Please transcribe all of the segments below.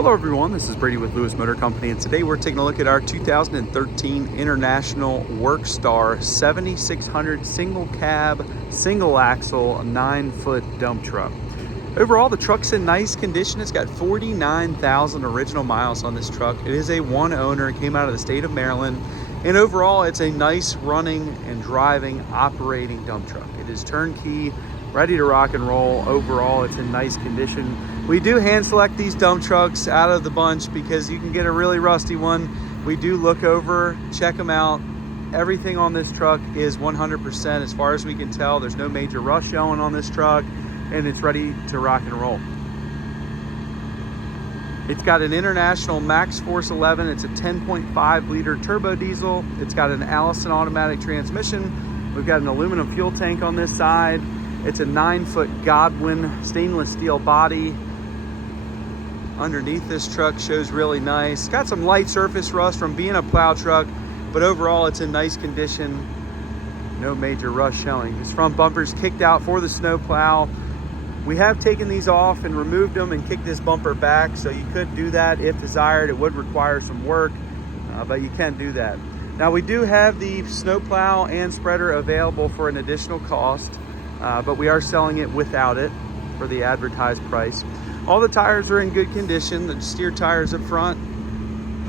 Hello everyone, this is Brady with Lewis Motor Company, and today we're taking a look at our 2013 International Workstar 7600 single cab, single axle, 9-foot dump truck. Overall, the truck's in nice condition. It's got 49,000 original miles on this truck. It is a one owner. It came out of the state of Maryland. And overall, it's a nice running and driving, operating dump truck. It is turnkey, ready to rock and roll. Overall, it's in nice condition. We do hand select these dump trucks out of the bunch because you can get a really rusty one. We do look over, check them out. Everything on this truck is 100% as far as we can tell. There's no major rust showing on this truck, and it's ready to rock and roll. It's got an International Max Force 11. It's a 10.5 liter turbo diesel. It's got an Allison automatic transmission. We've got an aluminum fuel tank on this side. It's a 9-foot Godwin stainless steel body. Underneath this truck shows really nice. Got some light surface rust from being a plow truck, but overall it's in nice condition. No major rust showing. These front bumpers kicked out for the snow plow. We have taken these off and removed them and kicked this bumper back, so you could do that if desired. It would require some work, but you can do that. Now we do have the snow plow and spreader available for an additional cost, but we are selling it without it for the advertised price. All the tires are in good condition. The steer tires up front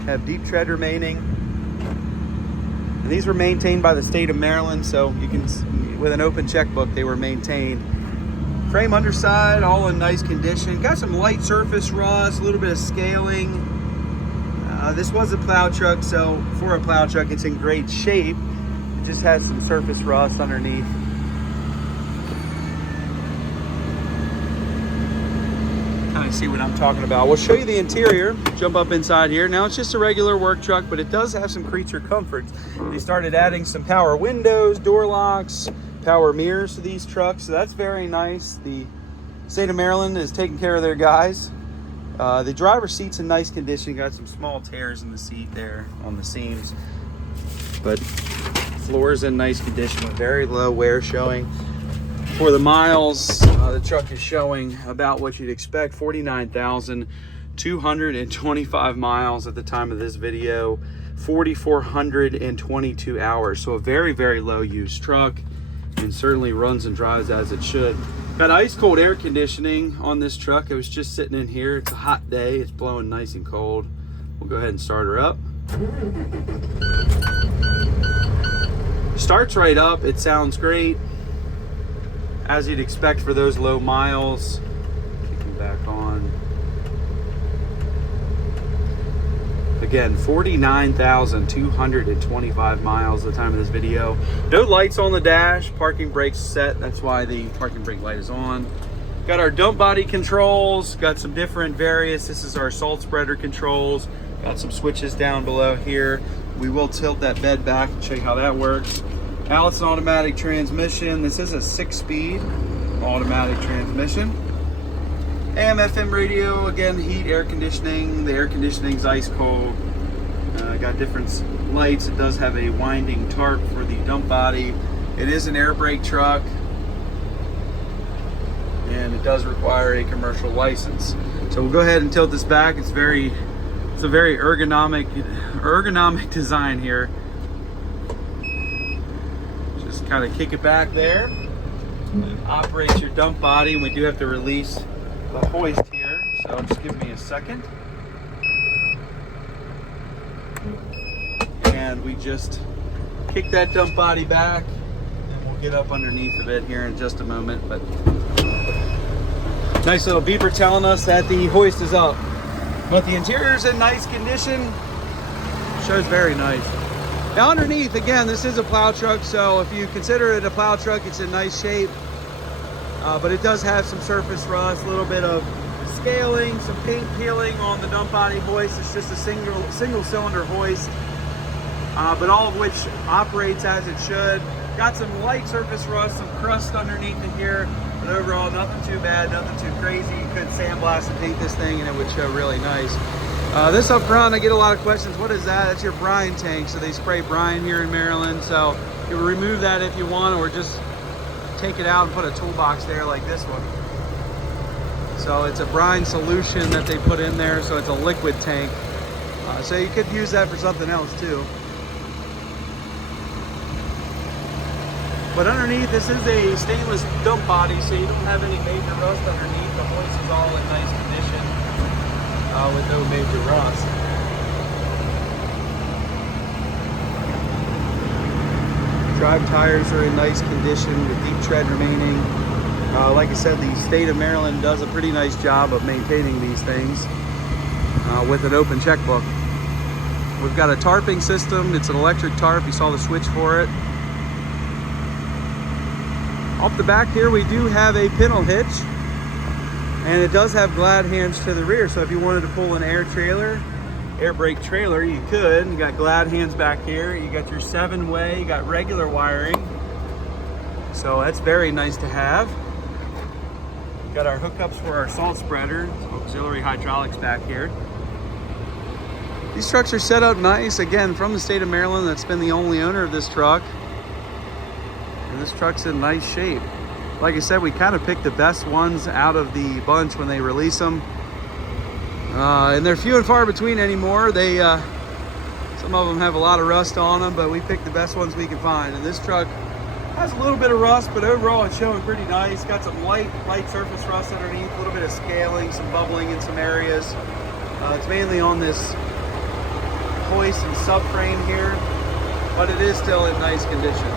have deep tread remaining. And these were maintained by the state of Maryland, so you can, with an open checkbook, they were maintained. Frame underside, all in nice condition. Got some light surface rust, a little bit of scaling. This was a plow truck, so for a plow truck, it's in great shape. It just has some surface rust underneath. Kind of see what I'm talking about. We'll show you the interior. Jump up inside here. Now it's just a regular work truck, but it does have some creature comforts. They started adding some power windows, door locks, power mirrors to these trucks, so that's very nice. The state of Maryland is taking care of their guys. The driver's seat's in nice condition. Got some small tears in the seat there on the seams, but floor's in nice condition with very low wear showing. For the miles, the truck is showing about what you'd expect, 49,225 miles at the time of this video, 4,422 hours. So a very, very low use truck, and certainly runs and drives as it should. Got ice cold air conditioning on this truck. I was just sitting in here. It's a hot day. It's blowing nice and cold. We'll go ahead and start her up. Starts right up. It sounds great, as you'd expect for those low miles. Kicking back on. Again, 49,225 miles at the time of this video. No lights on the dash. Parking brakes set. That's why the parking brake light is on. Got our dump body controls. Got some different various. This is our salt spreader controls. Got some switches down below here. We will tilt that bed back and show you how that works. Allison automatic transmission. This is a 6-speed automatic transmission. AM FM radio, again, heat, air conditioning. The air conditioning's ice cold. Got different lights. It does have a winding tarp for the dump body. It is an air brake truck, and it does require a commercial license. So we'll go ahead and tilt this back. It's a very ergonomic design here. Just kind of kick it back there. Operates your dump body, and we do have to release the hoist here, so just give me a second. And we just kick that dump body back, and we'll get up underneath of it here in just a moment. But nice little beeper telling us that the hoist is up. But the interior's in nice condition. Shows very nice. Now underneath, again, this is a plow truck, so if you consider it a plow truck, it's in nice shape. But it does have some surface rust, a little bit of scaling, some paint peeling on the dump body hoist. It's just a single cylinder hoist, but all of which operates as it should. Got some light surface rust, some crust underneath it here, but overall nothing too bad, nothing too crazy. You could sandblast and paint this thing and it would show really nice. This up front, I get a lot of questions. What is that? That's your brine tank. So they spray brine here in Maryland. So you can remove that if you want, or just take it out and put a toolbox there like this one. So it's a brine solution that they put in there, so it's a liquid tank. So you could use that for something else too. But underneath, this is a stainless dump body, so you don't have any major rust underneath. The hoist is all in nice condition with no major rust. Drive tires are in nice condition with deep tread remaining. Like I said, the state of Maryland does a pretty nice job of maintaining these things with an open checkbook. We've got a tarping system. It's an electric tarp. You saw the switch for it. Off the back here, we do have a pintle hitch, and it does have glad hands to the rear. So if you wanted to pull an air brake trailer, you could. You got glad hands back here. You got your 7-way, you got regular wiring. So that's very nice to have. Got our hookups for our salt spreader, auxiliary hydraulics back here. These trucks are set up nice. Again, from the state of Maryland, that's been the only owner of this truck. And this truck's in nice shape. Like I said, we kind of picked the best ones out of the bunch when they release them. And they're few and far between anymore. Some of them have a lot of rust on them, but we picked the best ones we could find. And this truck has a little bit of rust, but overall it's showing pretty nice. Got some light surface rust underneath, a little bit of scaling, some bubbling in some areas. It's mainly on this hoist and subframe here, but it is still in nice condition.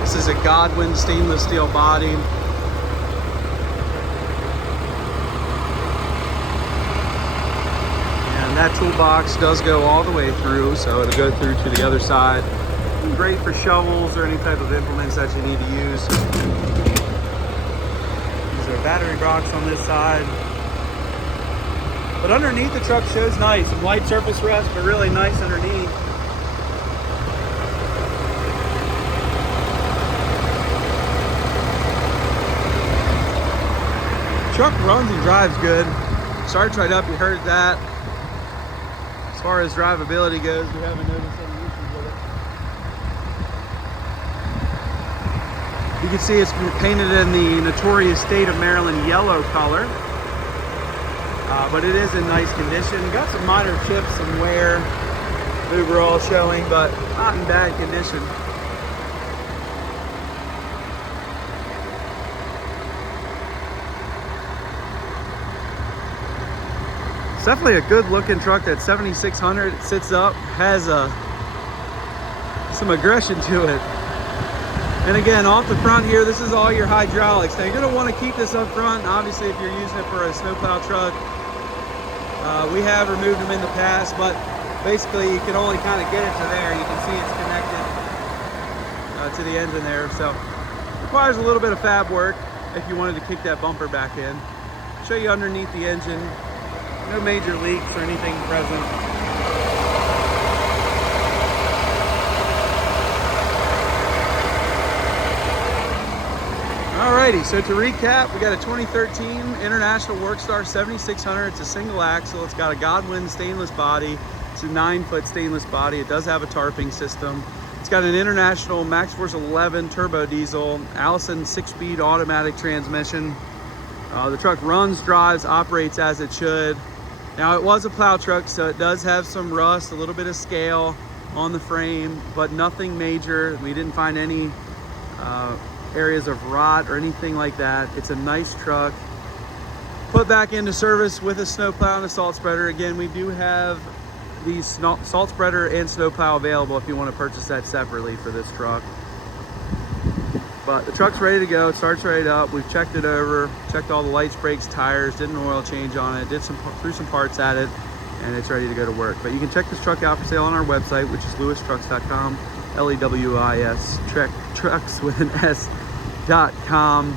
This is a Godwin stainless steel body. And that toolbox does go all the way through, so it'll go through to the other side. Great for shovels or any type of implements that you need to use. These are battery rocks on this side. But underneath, the truck shows nice. Some light surface rust, but really nice underneath. Truck runs and drives good. Starts right up, you heard that. As far as drivability goes, we haven't noticed any issues with it. You can see it's painted in the notorious state of Maryland yellow color. But it is in nice condition. Got some minor chips and wear overall showing, but not in bad condition. It's definitely a good looking truck. That 7600 sits up, has some aggression to it. And again, off the front here, this is all your hydraulics. Now you're gonna wanna keep this up front. Obviously, if you're using it for a snowplow truck, we have removed them in the past, but basically you can only kind of get it to there. You can see it's connected to the engine there. So requires a little bit of fab work if you wanted to kick that bumper back in. Show you underneath the engine. No major leaks or anything present. Alrighty, so to recap, we got a 2013 International Workstar 7600. It's a single axle. It's got a Godwin stainless body. It's a 9-foot stainless body. It does have a tarping system. It's got an International Max Force 11 turbo diesel, Allison 6-speed automatic transmission. The truck runs, drives, operates as it should. Now, it was a plow truck, so it does have some rust, a little bit of scale on the frame, but nothing major. We didn't find any areas of rot or anything like that. It's a nice truck. Put back into service with a snowplow and a salt spreader. Again, we do have these salt spreader and snowplow available if you want to purchase that separately for this truck. But the truck's ready to go. It starts right up. We've checked it over, checked all the lights, brakes, tires, did an oil change on it, threw some parts at it, and it's ready to go to work. But you can check this truck out for sale on our website, which is lewistrucks.com, L-E-W-I-S, trucks with an S.com.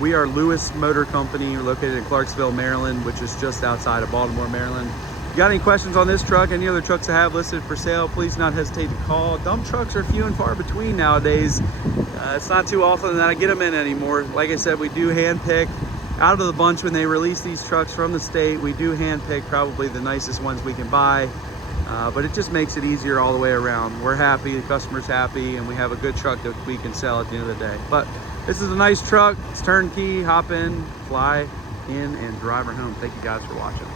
We are Lewis Motor Company. We're located in Clarksville, Maryland, which is just outside of Baltimore, Maryland. If you got any questions on this truck, any other trucks I have listed for sale, please not hesitate to call. Dump trucks are few and far between nowadays. It's not too often that I get them in anymore. Like I said, we do hand pick out of the bunch when they release these trucks from the state. We do hand pick probably the nicest ones we can buy. But it just makes it easier all the way around. We're happy, the customer's happy, and we have a good truck that we can sell at the end of the day. But this is a nice truck. It's turnkey. Hop in, fly in, and drive her home. Thank you guys for watching.